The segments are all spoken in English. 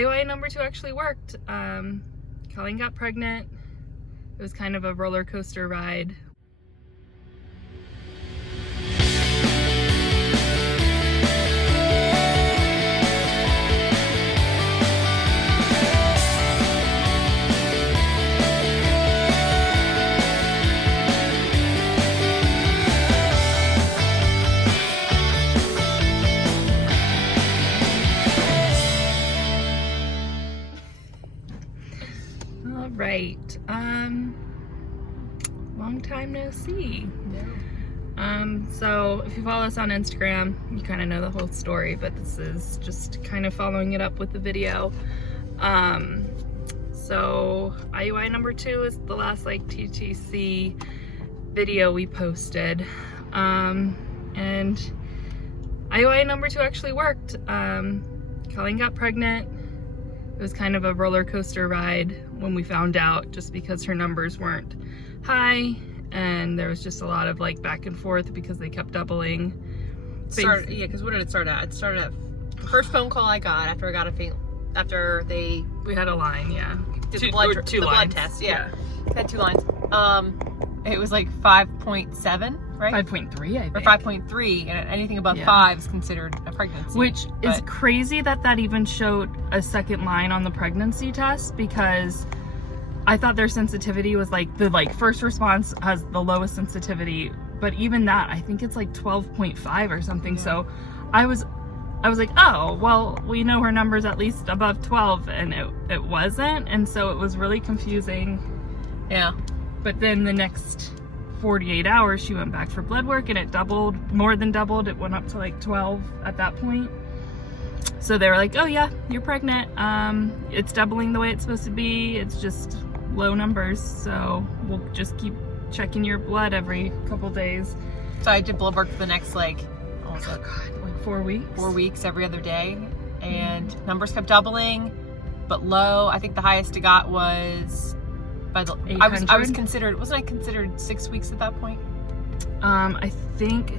IUI number 2 actually worked. Colleen got pregnant. It was kind of a roller coaster ride. Right. Long time no see. Yeah. So if you follow us on Instagram, you kind of know the whole story, but this is just kind of following it up with the video. So IUI number 2 is the last like TTC video we posted. And IUI number 2 actually worked. Colleen got pregnant. It was kind of a roller coaster ride when we found out, just because her numbers weren't high and there was just a lot of like back and forth because they kept doubling. Yeah, because what did it start at? It started at the first phone call I got after I got we had a line, yeah. Did two blood test, yeah. Had 2 lines. It was like 5.7, right? 5.3, I think. Or 5.3, and anything above 5 is considered a pregnancy. Which is crazy that even showed a second line on the pregnancy test, because I thought their sensitivity was like the first response has the lowest sensitivity, but even that, I think it's like 12.5 or something. Yeah. So I was like, oh, well, we know her number's at least above 12, and it wasn't, and so it was really confusing. Yeah. But then the next 48 hours, she went back for blood work, and it doubled, more than doubled. It went up to like 12 at that point. So they were like, oh yeah, you're pregnant. It's doubling the way it's supposed to be. It's just low numbers. So we'll just keep checking your blood every couple days. So I did blood work for the next like 4 weeks. 4 weeks every other day. And numbers kept doubling, but low. I think the highest it got was I was considered, wasn't I considered 6 weeks at that point? I think,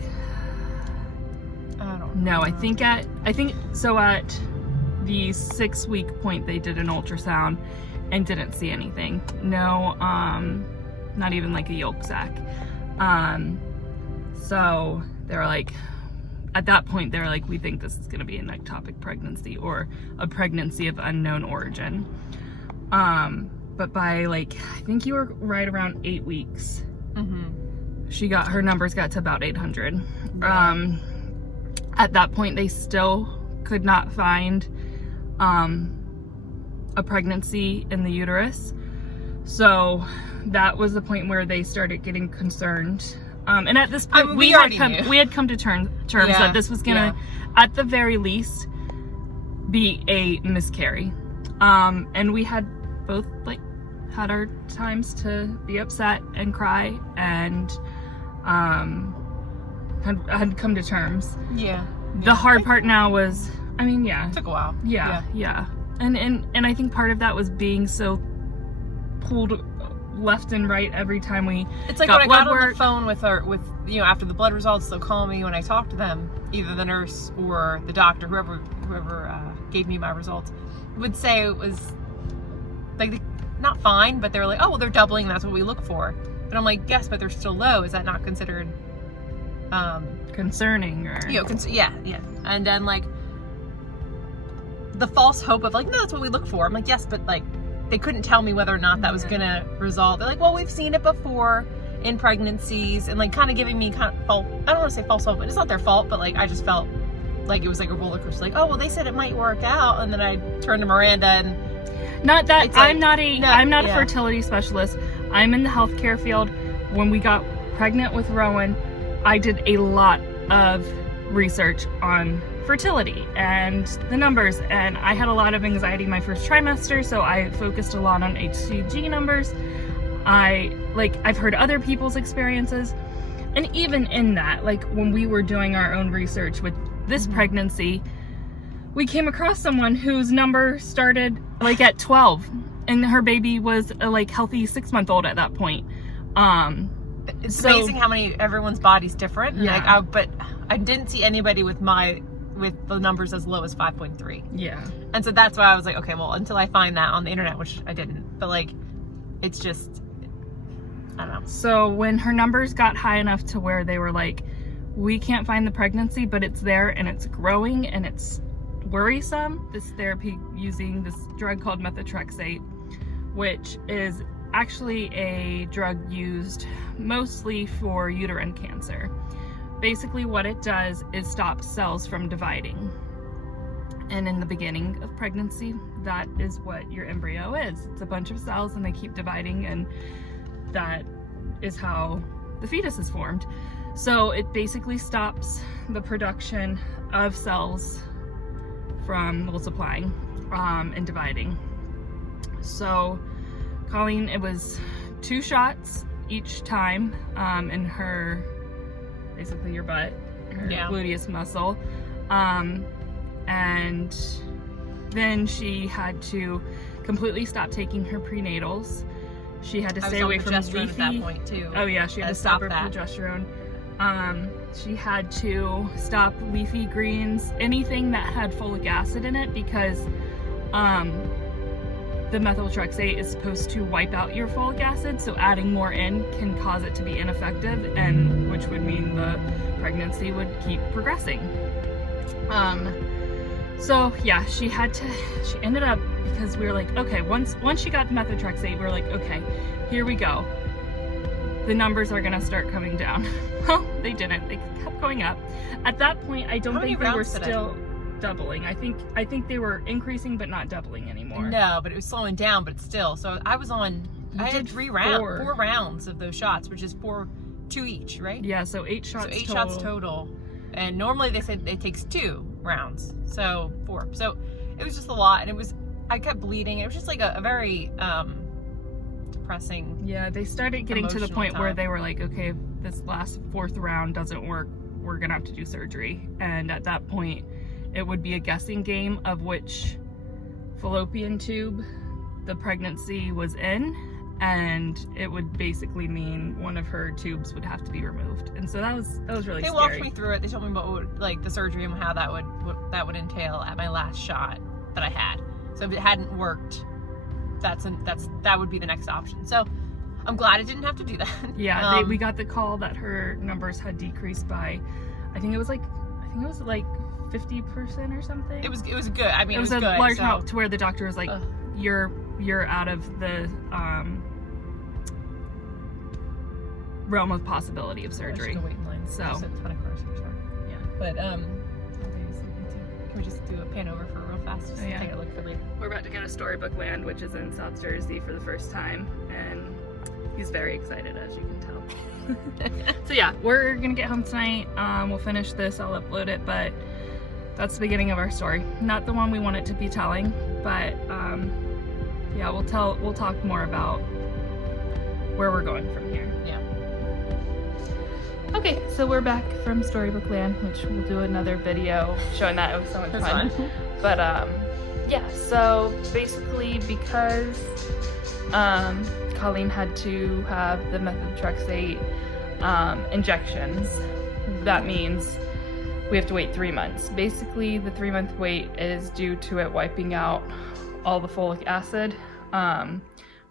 I don't no, know. I think so at the 6 week point, they did an ultrasound and didn't see anything. No, not even like a yolk sac. So they were like, at that point, they were like, we think this is gonna be an ectopic pregnancy or a pregnancy of unknown origin. But by like, I think you were right around 8 weeks, her numbers got to about 800. Yeah. At that point, they still could not find a pregnancy in the uterus. So that was the point where they started getting concerned. And at this point, we had come to terms that this was gonna, at the very least, be a miscarry. And we had both like had our times to be upset and cry, and had come to terms. Yeah. The hard part now was, I mean, it took a while. Yeah. And I think part of that was being so pulled left and right every time we it's like got when I blood got work. on the phone with after the blood results, they'll call me when I talk to them, either the nurse or the doctor, whoever gave me my results, would say it was like not fine, but they were like, oh well, they're doubling, that's what we look for. But I'm like, yes, but they're still low. Is that not considered concerning? Or yeah. And then like the false hope of like, no, that's what we look for. I'm like, yes, but like they couldn't tell me whether or not that was gonna result. They're like, well, we've seen it before in pregnancies, and like kind of giving me kind of I don't want to say false hope, but it's not their fault, but like I just felt like it was like a roller coaster. Like, oh well, they said it might work out, and then I turned to Miranda and not that like, I'm not a fertility specialist. I'm in the healthcare field. When we got pregnant with Rowan, I did a lot of research on fertility and the numbers, and I had a lot of anxiety my first trimester, so I focused a lot on HCG numbers. I've heard other people's experiences, and even in that, like when we were doing our own research with this pregnancy, we came across someone whose number started like at 12, and her baby was a like healthy 6-month-old at that point. It's amazing how everyone's body's different. Yeah. But I didn't see anybody with my with the numbers as low as 5.3. Yeah. And so that's why I was like, okay, well, until I find that on the internet, which I didn't, but like, it's just, I don't know. So when her numbers got high enough to where they were like, we can't find the pregnancy, but it's there and it's growing and it's worrisome, this therapy using this drug called methotrexate, which is actually a drug used mostly for uterine cancer. Basically what it does is stop cells from dividing. And in the beginning of pregnancy, that is what your embryo is. It's a bunch of cells and they keep dividing, and that is how the fetus is formed. So it basically stops the production of cells from multiplying and dividing. So Colleen, it was 2 shots each time in her, basically your butt, her gluteus muscle. And then she had to completely stop taking her prenatals. She had to stay away from leafy. At that point too. Oh yeah, she had to stop her progesterone. She had to stop leafy greens, anything that had folic acid in it, because the methotrexate is supposed to wipe out your folic acid, so adding more in can cause it to be ineffective, and which would mean the pregnancy would keep progressing. So yeah, she ended up, because we were like, okay, once she got methotrexate, we were like, okay, here we go. The numbers are gonna start coming down. Well, they didn't. They kept going up. At that point, I don't think they were still doubling. I think they were increasing, but not doubling anymore. No, but it was slowing down, but still. So I was on, I had 4 rounds of those shots, which is 2 each, right? Yeah, so 8 shots total. 8 shots total. And normally they said it takes 2 rounds, so 4. So it was just a lot, and I kept bleeding. It was just like a very depressing. Yeah, they started getting to the point where they were like, okay, this last 4th round doesn't work, we're gonna have to do surgery. And at that point, it would be a guessing game of which fallopian tube the pregnancy was in, and it would basically mean one of her tubes would have to be removed. And so that was really scary. They walked me through it. They told me what like the surgery and how that would entail at my last shot that I had. So if it hadn't worked, that would be the next option. So I'm glad I didn't have to do that. Yeah, we got the call that her numbers had decreased by, I think it was like 50% or something. It was good. I mean, it was a good, large help to where the doctor was like, you're out of the realm of possibility of surgery. Wait in line. So There's a ton of cars for sure. Yeah, but can we just do a pan over for real fast? Just take a look for later. We're about to go to Storybook Land, which is in South Jersey for the first time, and he's very excited, as you can tell. So yeah, we're gonna get home tonight. We'll finish this, I'll upload it, but that's the beginning of our story. Not the one we want it to be telling, but yeah, we'll talk more about where we're going from here. Yeah. Okay, so we're back from Storybook Land, which we'll do another video showing that. It was so much fun. But yeah, so basically because Colleen had to have the methotrexate injections, that means we have to wait 3 months. Basically, the 3-month wait is due to it wiping out all the folic acid,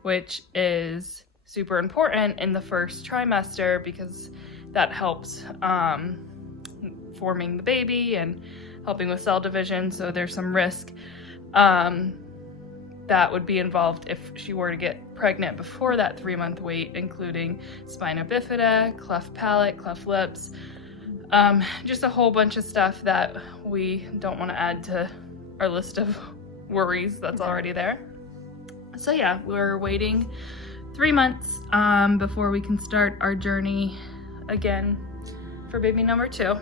which is super important in the first trimester because that helps forming the baby and helping with cell division. So there's some risk that would be involved if she were to get pregnant before that 3-month wait, including spina bifida, cleft palate, cleft lips, just a whole bunch of stuff that we don't want to add to our list of worries that's already there. So yeah, we're waiting 3 months before we can start our journey again for baby number 2,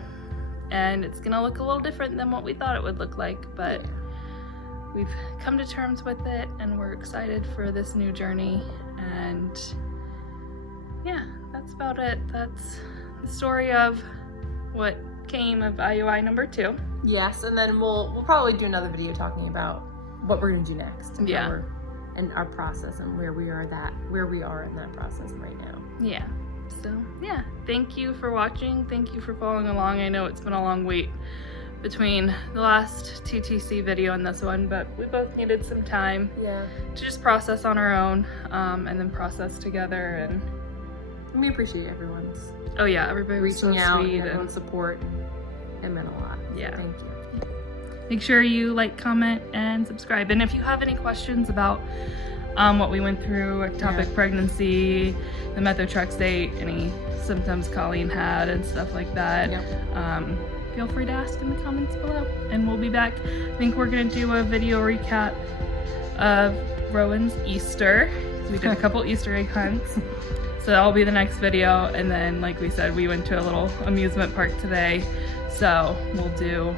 and it's gonna look a little different than what we thought it would look like, but we've come to terms with it and we're excited for this new journey. And yeah, that's about it. That's the story of what came of IUI number 2. Yes, and then we'll probably do another video talking about what we're gonna do next. And yeah. And our process and where we are in that process right now. Yeah. So yeah, thank you for watching. Thank you for following along. I know it's been a long wait between the last TTC video and this one, but we both needed some time Yeah. to just process on our own, and then process together. And We appreciate everyone's oh yeah, everybody was so reaching out sweet and and everyone's support. It meant a lot. Yeah. Thank you. make sure you like, comment, and subscribe. And if you have any questions about what we went through, ectopic pregnancy, the methotrexate, any symptoms Colleen had and stuff like that, feel free to ask in the comments below. And we'll be back. I think we're gonna do a video recap of Rowan's Easter. We did a couple Easter egg hunts. So that'll be the next video. And then, like we said, we went to a little amusement park today. So we'll do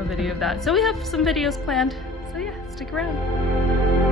a video of that. So we have some videos planned. So yeah, stick around.